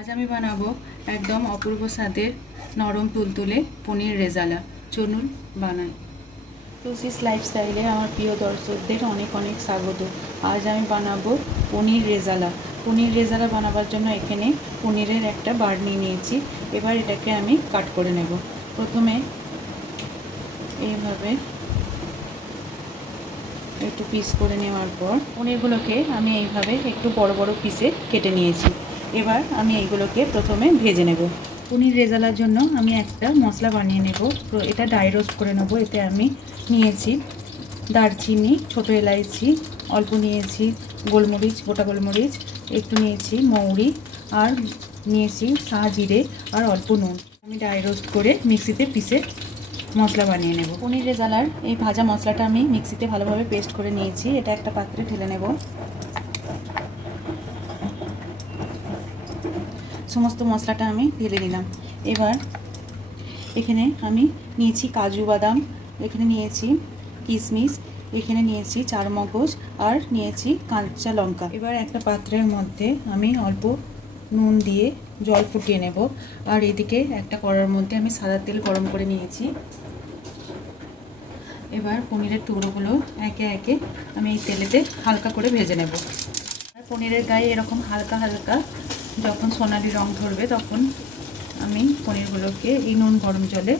आज আমি বানাবো একদম অপূর্ব স্বাদের নরম তুলতুলে পনির রেজালা। চলুন বানাই। টুসিস লাইফস্টাইলে আমার প্রিয় দর্শকদের অনেক অনেক স্বাগত। আজ আমি বানাবো পনির রেজালা। পনির রেজালা বানাবার জন্য এখানে পনিরের একটা বার নিয়ে নিয়েছি। এবার এটাকে আমি কাট করে নেব। প্রথমে এইভাবে একটু পিস করে নেওয়ার পর পনিরগুলোকে আমি এইভাবে একটু বড় বড় পিসে কেটে নিয়েছি। এবার আমি এইগুলোকে প্রথমে ভেজে নেব। পনির রেজালার জন্য আমি একটা মশলা বানিয়ে নেব। এটা ড্রাই রোস্ট করে নেব। এতে আমি নিয়েছি দারচিনি, ছোটো এলাইচি, অল্প নিয়েছি গোলমরিচ, গোটা গোলমরিচ, একটু নিয়েছি মৌরি, আর নিয়েছি শাহজিরে আর অল্প নুন। আমি ড্রাই রোস্ট করে মিক্সিতে পিষে মশলা বানিয়ে নেব। পনির রেজালার এই ভাজা মশলাটা আমি মিক্সিতে ভালোভাবে পেস্ট করে নিয়েছি। এটা একটা পাত্রে ঢেলে নেব। সমস্ত মশলাটা আমি ঢেলে দিলাম। এবার এখানে আমি নিয়েছি কাজু বাদাম, এখানে নিয়েছি কিশমিশ, এখানে নিয়েছি চারমগজ, আর নিয়েছি কাঁচা লঙ্কা। এবার একটা পাত্রের মধ্যে আমি অল্প নুন দিয়ে জল ফুটিয়ে নেব। আর এদিকে একটা কড়ার মধ্যে আমি সাদা তেল গরম করে নিয়েছি। এবার পনিরের টুকরোগুলো একে একে আমি এই তেলেতে হালকা করে ভেজে নেব। পনিরের গায়ে এরকম হালকা হালকা যখন সোনালি রং ধরবে তখন আমি পনিরগুলোকে এই নুন গরম জলে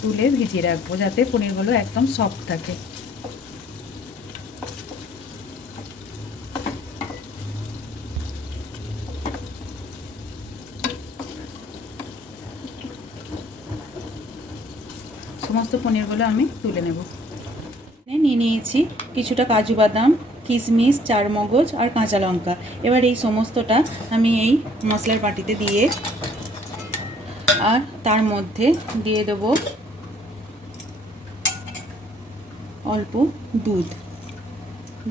তুলে ভিজিয়ে রাখবো, যাতে পনিরগুলো একদম সফট থাকে। সমস্ত পনিরগুলো আমি তুলে নেব। নিয়ে নিয়েছি কিছুটা কাজু বাদাম, কিশমিশ, চারমগজ আর কাঁচা লঙ্কা। এবার এই সমস্তটা আমি এই মশলার বাটিতে দিয়ে আর তার মধ্যে দিয়ে দেব অল্প দুধ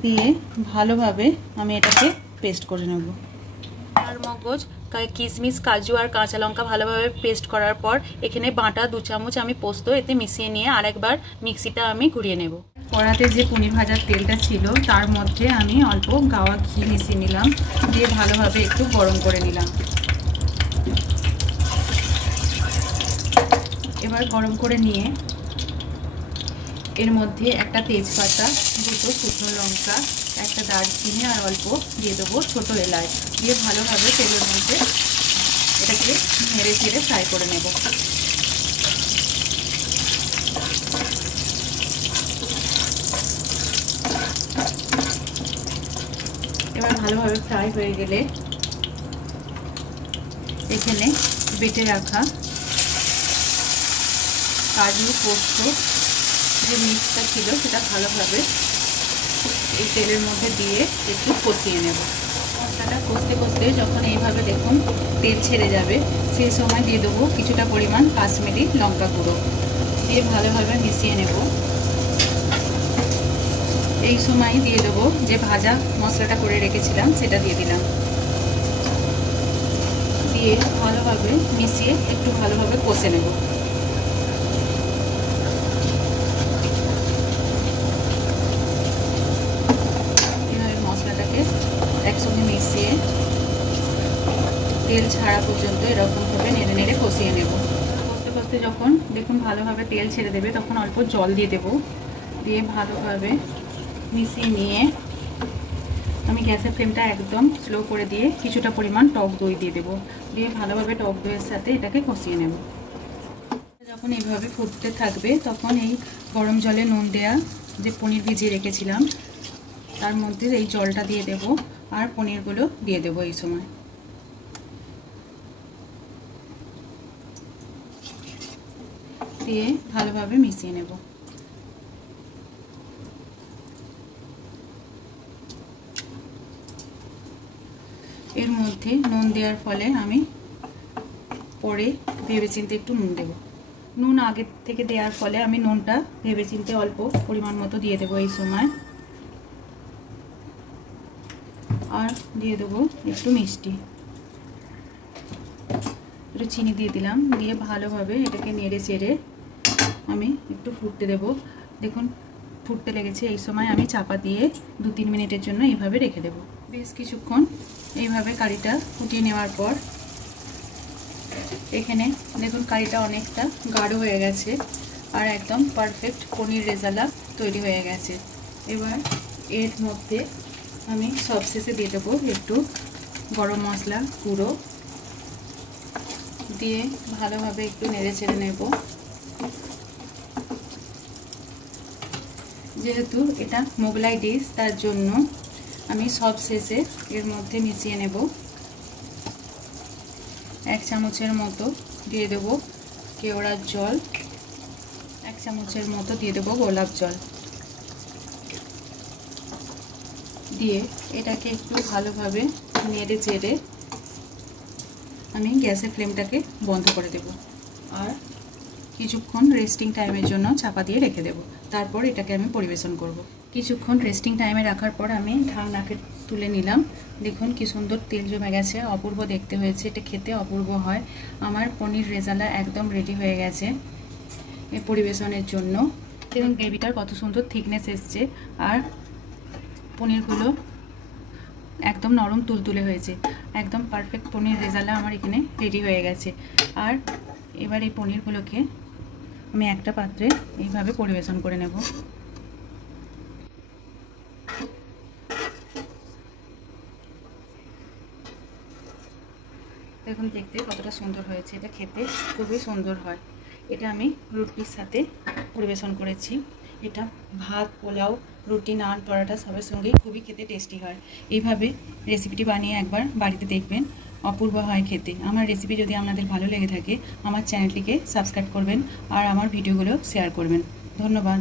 দিয়ে ভালোভাবে আমি এটাকে পেস্ট করে নেব। চারমগজ, কিশমিশ, কাজু আর কাঁচা লঙ্কা ভালোভাবে পেস্ট করার পর এখানে বাটা 2 চামচ আমি পোস্ত এতে মিশিয়ে নিয়ে আরেকবার মিক্সিটা আমি ঘুরিয়ে নেব। কড়াতে যে পনির ভাজার তেলটা ছিল তার মধ্যে আমি অল্প গাওয়া ঘি মিশিয়ে নিলাম, দিয়ে ভালোভাবে একটু গরম করে নিলাম। এবার গরম করে নিয়ে এর মধ্যে একটা তেজপাতা, 2টো শুকনো লঙ্কা, একটা দারচিনি আর অল্প দিয়ে দেবো ছোটো এলাচ, দিয়ে ভালোভাবে তেলের মধ্যে এটাকে নেড়ে চেড়ে ফ্রাই করে নেব। এবার ভালোভাবে ফ্রাই হয়ে গেলে এখানে বেটে রাখা কাজু পোস্ত যে মিক্সটা ছিল সেটা ভালোভাবে এই তেলের মধ্যে দিয়ে একটু কষিয়ে নেব। মশলাটা কষতে কষতে যখন এইভাবে দেখুন তেল ছেড়ে যাবে, সেই সময় দিয়ে দেবো কিছুটা পরিমাণ কাশ্মীরি লঙ্কা গুঁড়ো, দিয়ে ভালোভাবে মিশিয়ে নেব। এই সময় দিয়ে দেবো যে ভাজা মশলাটা করে রেখেছিলাম সেটা দিয়ে দিলাম, দিয়ে ভালোভাবে মিশিয়ে একটু ভালোভাবে কষে নেব। এইভাবে মশলাটাকে একসঙ্গে মিশিয়ে তেল ছাড়া পর্যন্ত এরকমভাবে নেড়ে নেড়ে কষিয়ে নেব। কষতে কষতে যখন দেখুন ভালোভাবে তেল ছেড়ে দেবে তখন অল্প জল দিয়ে দেবো, দিয়ে ভালোভাবে মিশিয়ে নিয়ে আমি গ্যাসের ফ্লেমটা একদম স্লো করে দিয়ে কিছুটা পরিমাণ টক দই দিয়ে দেবো, দিয়ে ভালোভাবে টক দইয়ের সাথে এটাকে কষিয়ে নেব। যখন এইভাবে ফুটতে থাকবে তখন এই গরম জলে নুন দেয়া যে পনির ভিজিয়ে রেখেছিলাম তার মধ্যে এই জলটা দিয়ে দেব আর পনিরগুলো দিয়ে দেবো এই সময়। দিয়ে ভালোভাবে মিশিয়ে নেব। এর মধ্যে নুন দেওয়ার ফলে আমি পরে ভেবেচিন্তে একটু নুন দেব। নুন আগে থেকে দেওয়ার ফলে আমি নুনটা ভেবেচিন্তে অল্প পরিমাণ মতো দিয়ে দেবো এই সময়। আর দিয়ে দেবো একটু মিষ্টি, একটু চিনি দিয়ে দিলাম, দিয়ে ভালোভাবে এটাকে নেড়ে চেড়ে আমি একটু ফুটতে দেব। দেখুন ফুটতে লেগেছে, এই সময় আমি চাপা দিয়ে 2-3 মিনিটের জন্য এইভাবে রেখে দেব। বেশ কিছুক্ষণ এইভাবে কারিটা ফুটিয়ে নেওয়ার পর এখানে দেখুন কারিটা অনেকটা গাঢ় হয়ে গেছে আর একদম পারফেক্ট পনির রেজালা তৈরি হয়ে গেছে। এবার এর মধ্যে আমি সবশেষে দিয়ে দেবো একটু গরম মশলা গুঁড়ো দিয়ে ভালোভাবে একটু নেড়ে চেড়ে নেব। যেহেতু এটা মোগলাই ডিশ তার জন্য আমি সবশেষে এর মধ্যে মিশিয়ে নেব 1 চামচের মতো দিয়ে দেব কেওড়ার জল, 1 চামচের মতো দিয়ে দেব গোলাপ জল দিয়ে এটাকে একটু ভালোভাবে নেড়ে চেড়ে আমি গ্যাসের ফ্লেমটাকে বন্ধ করে দেব আর কিছুক্ষণ রেস্টিং টাইমের জন্য চাপা দিয়ে রেখে দেব। তারপর এটাকে আমি পরিবেশন করব। কিছুক্ষণ রেস্টিং টাইমে রাখার পর আমি ঢাকনাকে তুলে নিলাম। দেখুন কি সুন্দর তেল জমে গেছে, অপূর্ব দেখতে হয়েছে, এটা খেতে অপূর্ব হয়। আমার পনির রেজালা একদম রেডি হয়ে গেছে এই পরিবেশনের জন্য। এবং গ্রেভিটার কত সুন্দর থিকনেস এসছে আর পনিরগুলো একদম নরম তুলতুলে হয়েছে। একদম পারফেক্ট পনির রেজালা আমার এখানে রেডি হয়ে গেছে। আর এবার এই পনিরগুলোকে আমি একটা পাত্রে এইভাবে পরিবেশন করে নেব। দেখুন দেখতে কতটা সুন্দর হয়েছে, এটা খেতে খুবই সুন্দর হয়। এটা আমি রুটির সাথে পরিবেশন করেছি। এটা ভাত, পোলাও, রুটি, নান, পরোটা সবের সঙ্গেই খুবই খেতে টেস্টি হয়। এইভাবে রেসিপিটি বানিয়ে একবার বাড়িতে দেখবেন, অপূর্ব হয় খেতে। আমার রেসিপি যদি আপনাদের ভালো লেগে থাকে আমার চ্যানেলটিকে সাবস্ক্রাইব করবেন আর আমার ভিডিওগুলো শেয়ার করবেন। ধন্যবাদ।